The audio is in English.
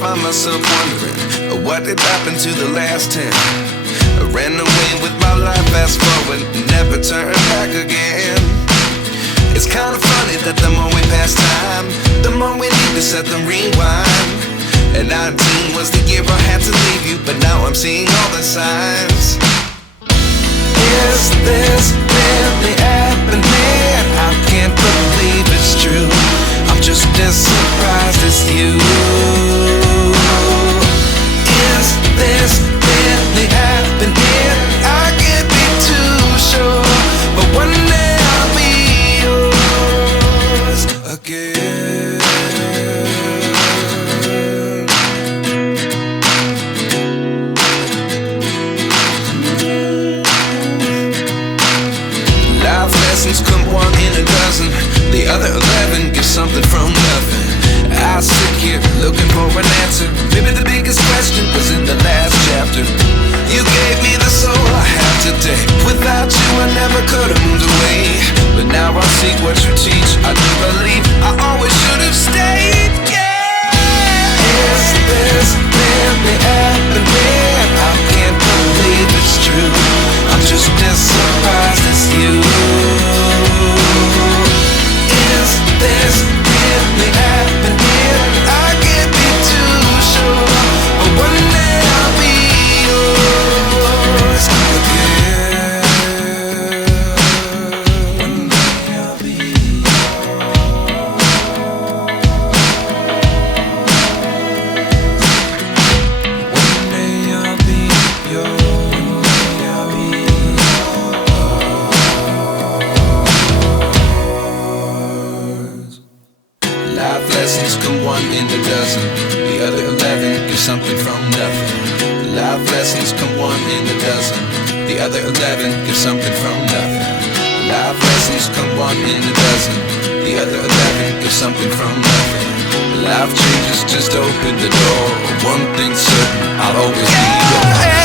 find myself wondering, what did happen to the last 10? I ran away with my life, fast forward, never turn back again. It's kind of funny that the more we pass time, the more we need to set them rewind. And 19 was the year I had to leave you, but now I'm seeing all the signs. Is this really happening? I can't believe it's true. I'm just as surprised as you. Is this really happening? I can't be too sure, but one day I'll be yours again. Life lessons come one in a dozen, the other 11 give something from nothing. I sit here looking for an answer. Maybe the biggest question was in the last chapter. You gave me the soul I have today. Without you I never could have moved away, but now I see what you teach. I do believe I always should have stayed. Yeah. Is this really happening? I can't believe it's true. I'm just as surprised as you. Is this really happening? I can't be too sure, but one day I'll be yours again. One day I'll be yours. One day I'll be yours. Life lessons come one in a dozen, the other 11 give something from nothing. Life lessons come one in a dozen, the other 11 give something from nothing. Life lessons come one in a dozen, the other 11 give something from nothing. Life changes just open the door. One thing's certain, I'll always be yours.